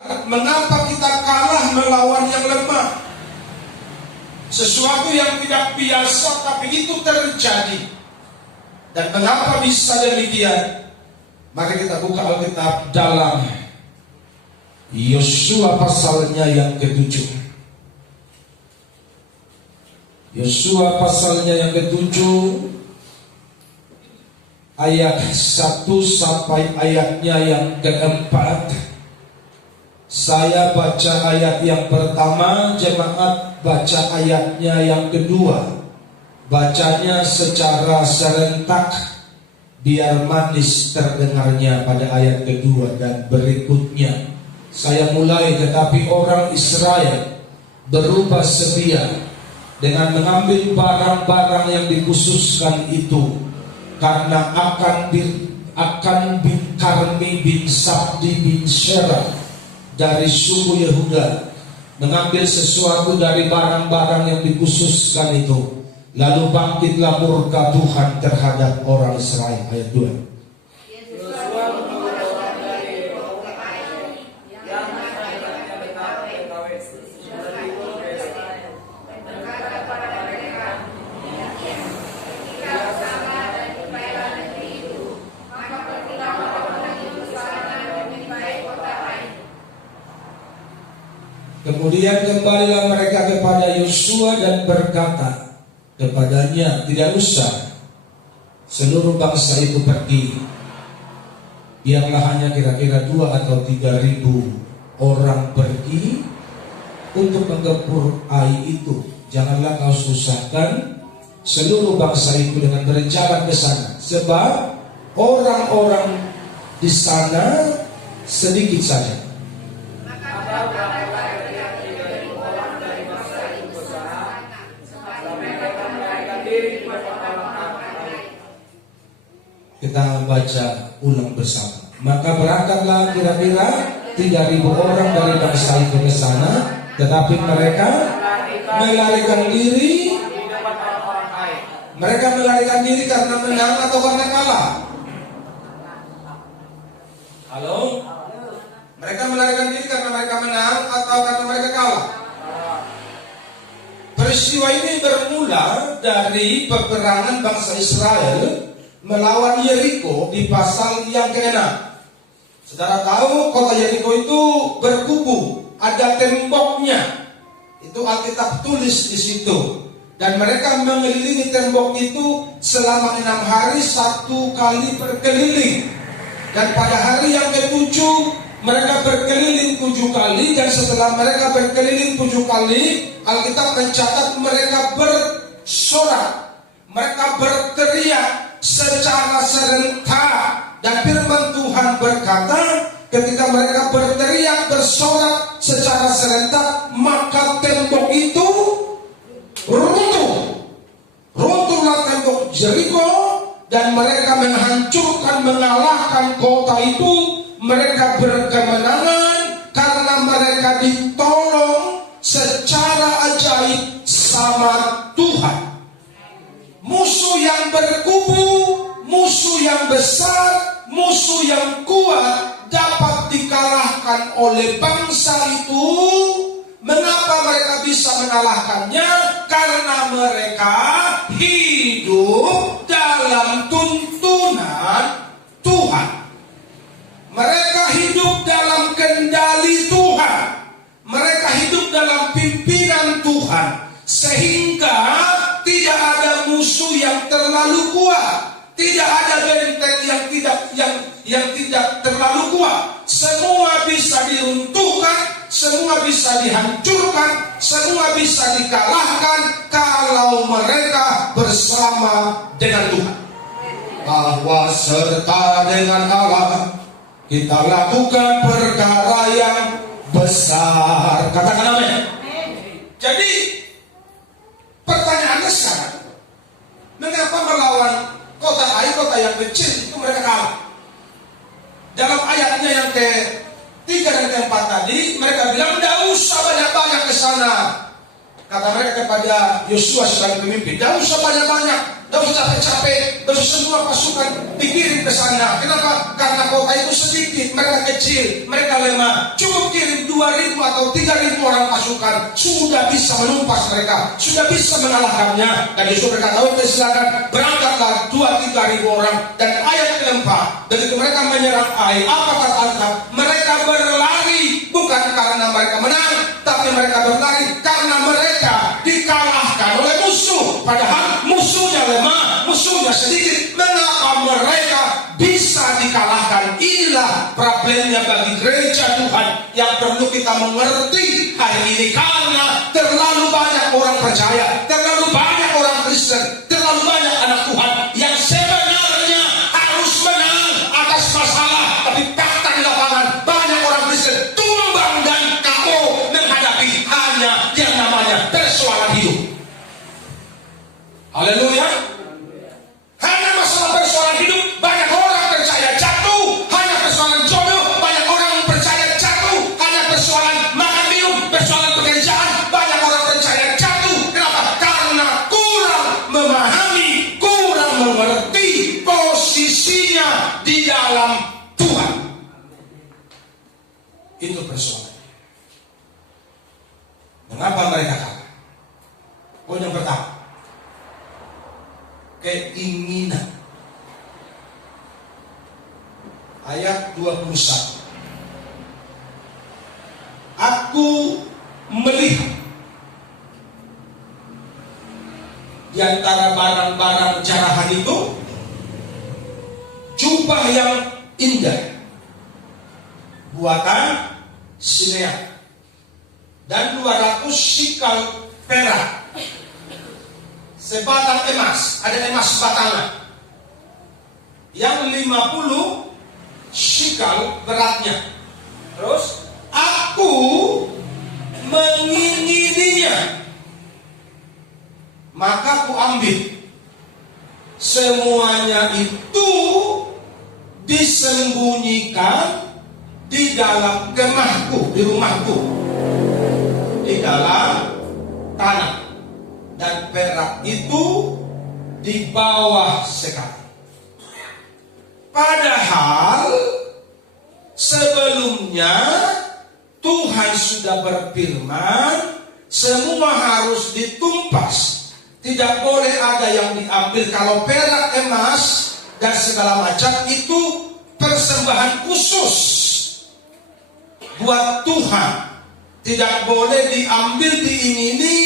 Mengapa kita kalah melawan yang lemah? Sesuatu yang tidak biasa, tapi itu terjadi. Dan mengapa bisa demikian? Mari kita buka Alkitab dalam Yosua pasalnya yang ke-7. Yosua pasalnya yang ke-7 ayat 1 sampai ayatnya yang ke-4. Saya baca ayat yang pertama, jemaat baca ayatnya yang kedua. Bacanya secara serentak biar manis terdengarnya pada ayat kedua dan berikutnya. Saya mulai, tetapi orang Israel berubah setia dengan mengambil barang-barang yang dikhususkan itu, karena akan bin Karmi bin Sabdi bin Syera dari suku Yehuda mengambil sesuatu dari barang-barang yang dikhususkan itu. Lalu bangkitlah murka Tuhan terhadap orang Israel. Ayat 2. Kemudian kembalilah mereka kepada Yosua dan berkata kepadanya, tidak usah seluruh bangsa itu pergi, biarlah hanya kira-kira 2 atau 3.000 orang pergi untuk menggempur Ai itu. Janganlah kau susahkan seluruh bangsa itu dengan berjalan ke sana, sebab orang-orang di sana sedikit saja. Kita baca ulang bersama. Maka berangkatlah kira-kira 3.000 orang dari bangsa itu ke sana, tetapi mereka melarikan diri. Mereka melarikan diri karena menang atau karena kalah? Halo? Mereka melarikan diri karena mereka menang atau karena mereka kalah? Peristiwa ini bermula dari peperangan bangsa Israel melawan Yeriko di pasal yang ke-6. Saudara tahu kota Yeriko itu berkubu, ada temboknya. Itu Alkitab tulis di situ. Dan mereka mengelilingi tembok itu selama 6 hari, 1 kali berkeliling. Dan pada hari yang ke-7 mereka berkeliling 7 kali. Dan setelah mereka berkeliling 7 kali, Alkitab mencatat mereka bersorak, mereka berteriak secara serentak. Dan firman Tuhan berkata, ketika mereka berteriak bersorak secara serentak, maka tembok itu runtuhlah tembok Yeriko, dan mereka menghancurkan, mengalahkan kota itu. Mereka berkemenangan karena mereka ditolong secara ajaib sama Tuhan. Musuh yang berkubu, musuh yang besar, musuh yang kuat dapat dikalahkan oleh bangsa itu. Mengapa mereka bisa mengalahkannya? Karena mereka hidup dalam tuntunan Tuhan. Mereka hidup dalam kendali Tuhan. Mereka hidup dalam pimpinan Tuhan. Sehingga tidak ada musuh yang terlalu kuat, tidak ada benteng yang tidak terlalu kuat. Semua bisa diruntuhkan, semua bisa dihancurkan, semua bisa dikalahkan kalau mereka bersama dengan Tuhan. Bahwa serta dengan Allah kita lakukan perkara yang besar. Katakan amin. Jadi pertanyaannya sekarang, mengapa melawan kota Ai, kota yang kecil itu mereka kalah? Dalam ayatnya yang ke-3 dan ke-4 tadi, mereka bilang, tidak usah banyak-banyak ke sana. Kata mereka kepada Yosua sebagai pemimpin, tidak usah banyak-banyak. Gak usah capek-capek, gak usah semua pasukan dikirim ke sana. Kenapa? Karena kota itu sedikit, mereka kecil, mereka lemah. Cukup kirim 2.000 atau 3.000 orang pasukan, sudah bisa menumpas mereka, sudah bisa mengalahkannya. Dan Yesus berkata, oke silakan, berangkatlah 2-3 ribu orang. Dan ayat keempat, begitu mereka menyerang Ai, apa kata Alkitab? Mereka berlari bukan karena mereka menang, tapi mereka berlari karena mereka dikalahkan oleh musuh. Padahal musuhnya lemah, musuhnya sedikit. Mengapa mereka bisa dikalahkan? Inilah problemnya bagi gereja Tuhan yang perlu kita mengerti hari ini. Karena terlalu banyak orang percaya, terlalu banyak orang Kristen, terlalu banyak anak Tuhan yang sebenarnya harus menang atas masalah, tapi fakta di lapangan banyak orang Kristen tumbang dan KO menghadapi hanya yang namanya persoalan hidup. Haleluya. Hanya masalah persoalan hidup, banyak orang percaya jatuh. Hanya persoalan jodoh, banyak orang percaya jatuh. Hanya persoalan makan minum, persoalan pekerjaan, banyak orang percaya jatuh. Kenapa? Karena kurang memahami, kurang mengerti posisinya di dalam Tuhan. Itu persoalan. Mengapa mereka kalah? Poin yang pertama, keinginan. Ayat 21. Aku melihat di antara barang-barang jarahan itu jubah yang indah buatan Sinear dan 200 sikal perak, sebatang emas, ada emas batangan, yang 50 sikal beratnya. Terus aku mengingininya, maka aku ambil. Semuanya itu disembunyikan di dalam kemahku, di rumahku, di dalam tanah. Dan perak itu di bawah sekali. Padahal sebelumnya Tuhan sudah berfirman, semua harus ditumpas. Tidak boleh ada yang diambil. Kalau perak, emas, dan segala macam itu persembahan khusus buat Tuhan. Tidak boleh diambil, diingini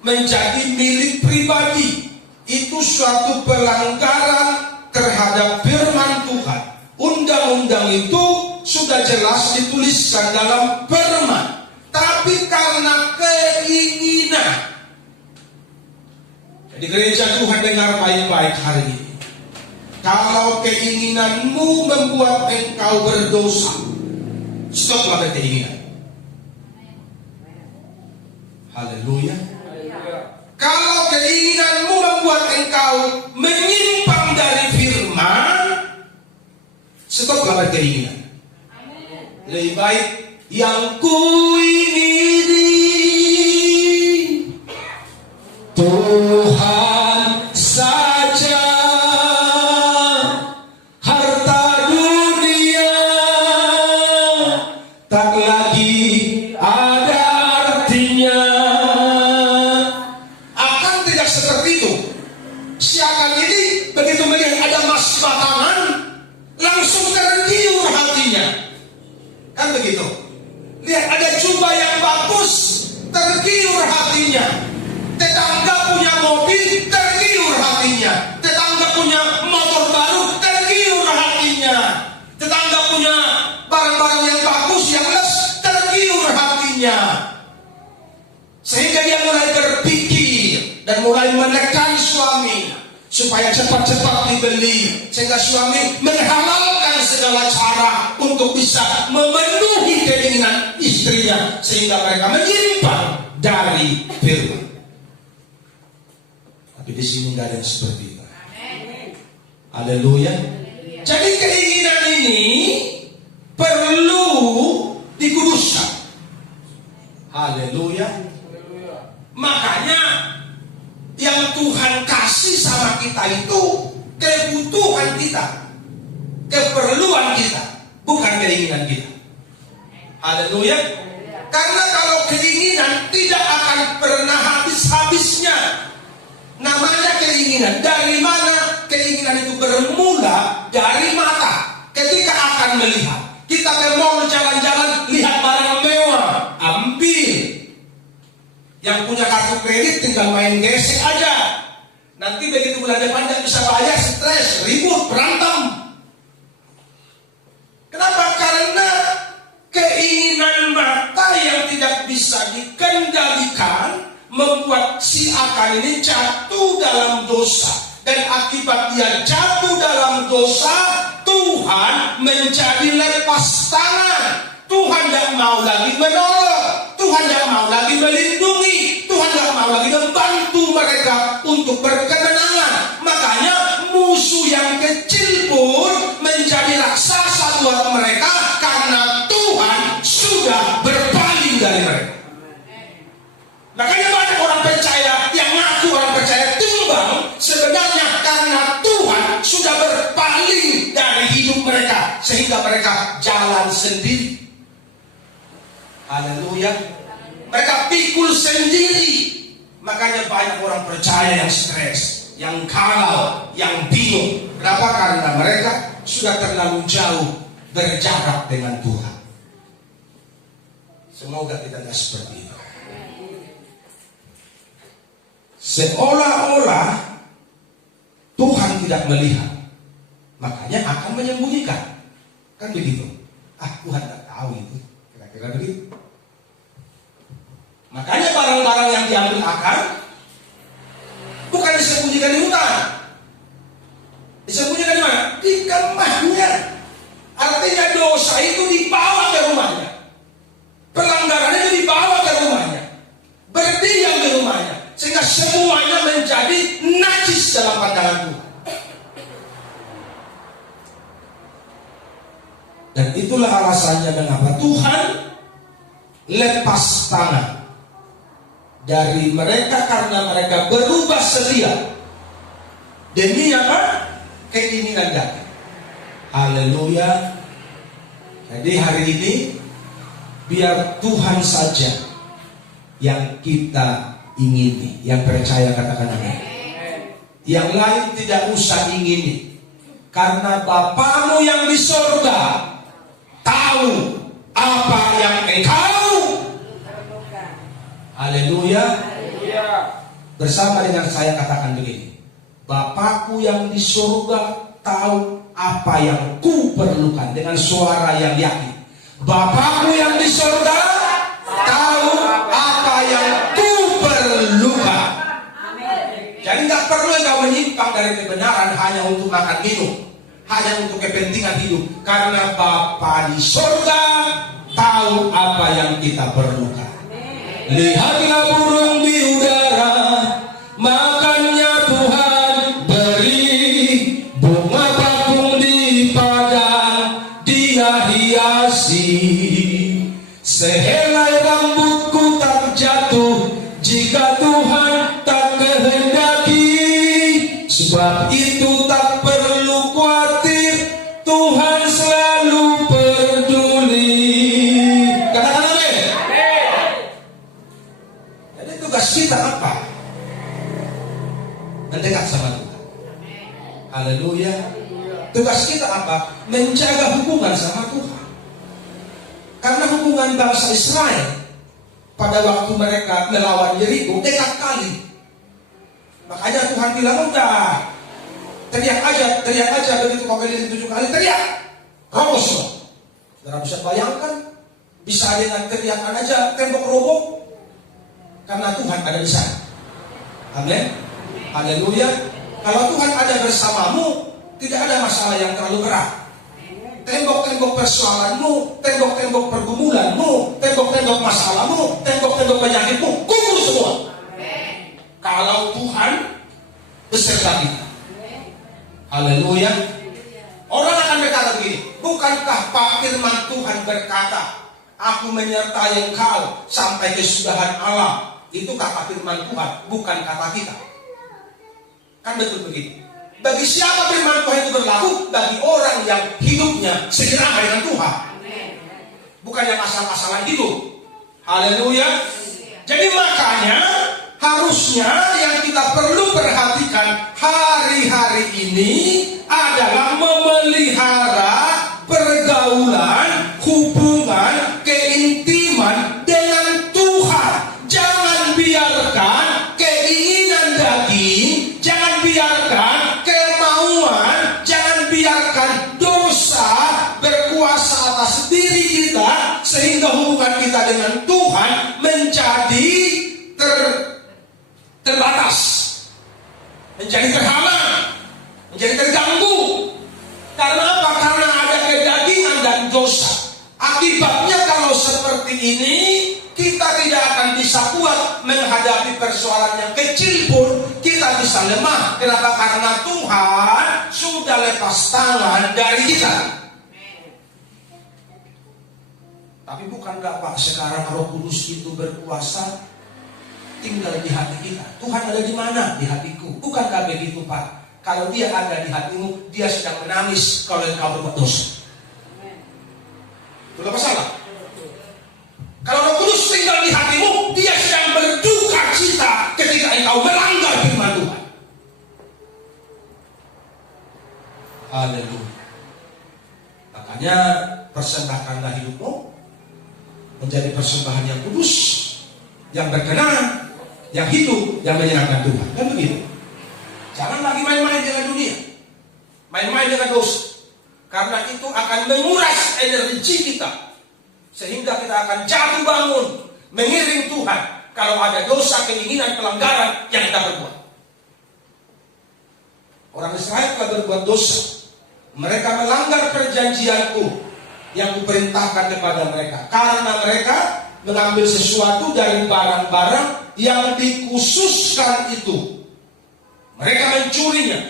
menjadi milik pribadi. Itu suatu pelanggaran terhadap firman Tuhan. Undang-undang itu sudah jelas dituliskan dalam firman. Tapi karena keinginan. Jadi gereja Tuhan, dengar baik-baik hari ini. Kalau keinginanmu membuat engkau berdosa, stoplah berkeinginan. Haleluya. Kalau keinginanmu membuat engkau menyimpang dari firman, stoplah berkeinginan. Lebih baik yang kuingini Tuhan saja, harta dunia tak lagi ada artinya. Akan tidak seperti itu. Siakan ini begitu melihat ada emas batangan, langsung tergiur hatinya. Kan begitu. Lihat ada jubah yang bagus, tergiur hatinya. Tetangga punya mobil, tergiur hatinya. Tetangga punya motor baru, tergiur hatinya. Tetangga punya barang-barang yang bagus, yang les, tergiur hatinya. Sehingga dia mulai berpikir dan mulai menekan suami supaya cepat-cepat dibeli. Sehingga suami menghalalkan segala cara untuk bisa memenuhi keinginan istrinya, sehingga mereka menyimpang dari firman. Tapi di sini nggak ada yang seperti itu. Haleluya. Jadi keinginan ini perlu dikuduskan. Haleluya. Makanya yang Tuhan kasih sama kita keinginan kita. Haleluya. Karena kalau keinginan tidak akan pernah habis-habisnya. Namanya keinginan. Dari mana keinginan itu bermula? Dari mata. Ketika akan melihat, kita ke mall jalan-jalan, lihat barang mewah, ambil. Yang punya kartu kredit tinggal main gesek aja. Nanti begitu bulan depan tidak bisa bayar, stres, ribut, berantem. Kenapa? Karena keinginan mata yang tidak bisa dikendalikan membuat si Akan ini jatuh dalam dosa. Dan akibat dia jatuh dalam dosa, Tuhan menjadi lepas tangan. Tuhan tidak mau lagi menolong, Tuhan tidak mau lagi melindungi, Tuhan tidak mau lagi membantu mereka untuk berkemenangan. Makanya musuh yang kecil pun menjadi raksasa buat mereka karena Tuhan sudah berpaling dari mereka. Makanya banyak orang percaya yang ngaku orang percaya tumbang, sebenarnya karena Tuhan sudah berpaling dari hidup mereka sehingga mereka jalan sendiri. Haleluya. Mereka pikul sendiri. Makanya banyak orang percaya yang stres, yang galau, yang bingung. Kenapa? Karena mereka sudah terlalu jauh berjarak dengan Tuhan. Semoga kita tidak seperti itu. Seolah-olah Tuhan tidak melihat, makanya akan menyembunyikan. Kan begitu. Tuhan tidak tahu itu. Kira-kira begitu. Makanya barang-barang yang diambil Akan bukan disembunyikan di hutan. Disembunyikan di mana? Di kemahnya. Artinya dosa itu dibawa ke rumahnya. Pelanggaran itu dibawa ke rumahnya. Berdiam di rumahnya. Sehingga semuanya menjadi najis dalam pandangan Tuhan. Dan itulah alasannya mengapa Tuhan lepas tangan dari mereka karena mereka berubah setia demi apa? Keinginan daging. Haleluya. Jadi hari ini biar Tuhan saja yang kita ingini. Yang percaya katakan amin. Yang lain tidak usah ingini, karena Bapamu yang di sorga tahu apa yang engkau. Haleluya. Bersama dengan saya katakan begini, Bapakku yang di surga tahu apa yang ku perlukan. Dengan suara yang yakin, Bapakku yang di surga tahu apa yang ku perlukan. Jadi tidak perlu engkau menyimpang dari kebenaran hanya untuk makan minum, hanya untuk kepentingan hidup. Karena Bapa di surga tahu apa yang kita perlukan. Lihatlah burung di udara, makannya Tuhan beri. Bunga bakung di padang Dia hiasi. Sehelai rambutku tak jatuh jika Tuhan tak kehendaki. Sebab itu tak perlu khawatir, Tuhan selalu peduli. Katakan amin. Jadi tugas kita apa? Mendekat sama Tuhan. Haleluya. Tugas kita apa? Menjaga hubungan sama Tuhan. Karena hubungan bangsa Israel pada waktu mereka melawan Yeriko dekat kali. Makanya Tuhan bilang, udah teriak aja begitu kau keliling 7 kali, teriak, robos loh. Saudara bisa bayangkan, bisa dengan teriakan aja tembok roboh, karena Tuhan ada di sana. Amin. Haleluya. Kalau Tuhan ada bersamamu, tidak ada masalah yang terlalu berat. Tembok-tembok persoalanmu, tembok-tembok pergumulanmu, tembok-tembok masalahmu, tembok-tembok penyakitmu, kubur semua. Kalau Tuhan beserta kita. Haleluya. Orang akan berkata begini, bukankah Pak firman Tuhan berkata, aku menyertai engkau sampai kesudahan alam. Itu kata firman Tuhan, bukan kata kita. Kan betul begitu. Bagi siapa firman Tuhan itu berlaku? Bagi orang yang hidupnya seirama dengan Tuhan. bukan yang asal-asalan gitu. Haleluya. Jadi makanya harusnya yang kita perlu perhatikan hari-hari ini adalah memelihara pergaulan, hubungan, keintiman dengan Tuhan. Jangan biarkan keinginan daging, jangan biarkan kemauan, jangan biarkan dosa berkuasa atas diri kita, sehingga hubungan kita dengan Tuhan menjadi terbatas, menjadi terhalang, menjadi terganggu. Karena apa? Karena ada kedagingan dan dosa. Akibatnya kalau seperti ini, kita tidak akan bisa kuat menghadapi persoalan yang kecil pun, kita bisa lemah. Kenapa? Karena Tuhan sudah lepas tangan dari kita. Tapi bukankah Pak sekarang Roh Kudus itu berkuasa tinggal di hati kita? Tuhan ada di mana? Di hatiku. Bukankah begitu Pak? Kalau dia ada di hatimu, dia sedang menangis kalau engkau berbuat dosa. Betul apa salah? Kalau Roh Kudus tinggal di hatimu, dia sedang berduka cita ketika engkau melanggar firman Tuhan. Haleluya. Makanya persembahkanlah hidupmu menjadi persembahan yang kudus, yang berkenan, yang hidup, yang menyenangkan Tuhan. Dan begitu. Jangan lagi main-main dengan dunia, main-main dengan dosa. Karena itu akan menguras energi kita, sehingga kita akan jatuh bangun mengiring Tuhan kalau ada dosa, keinginan, pelanggaran yang kita berbuat. Orang Israel telah berbuat dosa. Mereka melanggar perjanjianku yang kuperintahkan kepada mereka, karena mereka mengambil sesuatu dari barang-barang yang dikhususkan itu. Mereka mencurinya,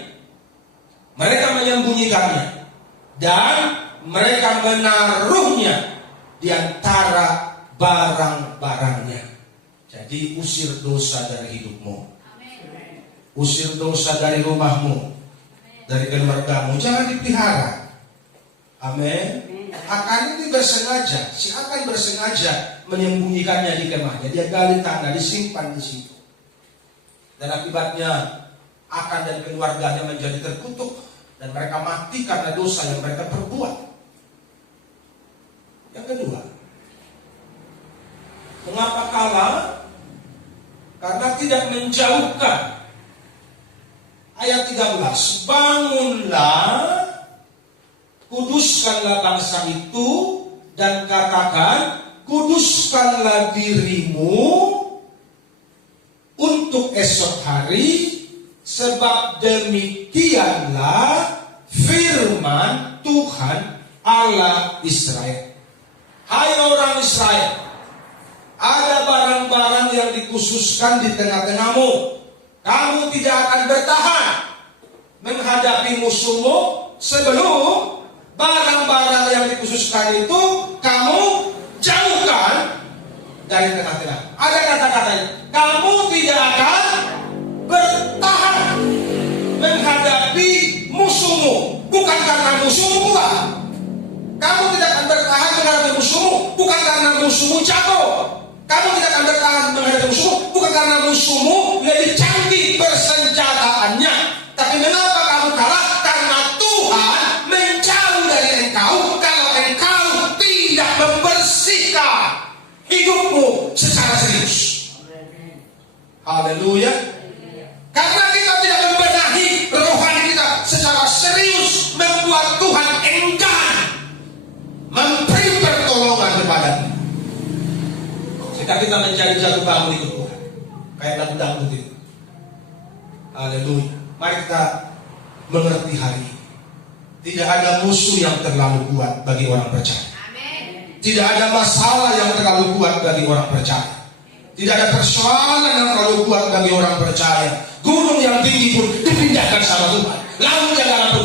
mereka menyembunyikannya, dan mereka menaruhnya di antara barang-barangnya. Jadi usir dosa dari hidupmu, usir dosa dari rumahmu, dari keluargamu. Jangan dipelihara. Amin. Akan ini bersengaja, si akan bersengaja menyembunyikannya di kemahnya. Dia gali tanah, disimpan di situ. Dan akibatnya akan dan keluarganya menjadi terkutuk, dan mereka mati karena dosa yang mereka perbuat. Yang kedua, mengapa kalah? Karena tidak menjauhkan. Ayat 13, bangunlah, kuduskanlah bangsa itu, dan katakan, kuduskanlah dirimu untuk esok hari, sebab demikianlah firman Tuhan Allah Israel. Hai orang Israel, ada barang-barang yang dikhususkan di tengah-tengahmu. Kamu tidak akan bertahan menghadapi musuhmu sebelum barang-barang yang dikhususkan itu kamu jauhkan dari tengah-tengah. Ada kata-katanya, kamu tidak akan bertahan menghadapi musuhmu, bukan karena musuhmu kuat. Kamu tidak akan bertahan menghadapi musuhmu, bukan karena musuhmu jago. Kamu tidak akan bertahan menghadapi musuhmu, bukan karena musuhmu lebih canggih persenjataannya. Tapi mengapa kamu kalah? Karena Tuhan menjauh dari engkau kalau engkau tidak membersihkan hidupmu secara serius. Haleluya. Karena kita tidak membenahi rohani kita secara serius, membuat Tuhan enggan memberi pertolongan kepada kita. Jika kita menjadi jatuh bangun ikut Tuhan, kayak lagu dangdut itu. Haleluya. Mari kita mengerti hari ini, tidak ada musuh yang terlalu kuat bagi orang percaya. Tidak ada masalah yang terlalu kuat bagi orang percaya. Tidak ada persoalan yang terlalu kuat bagi orang percaya. Gunung yang tinggi pun dipindahkan sama Tuhan. Laut yang dalam pun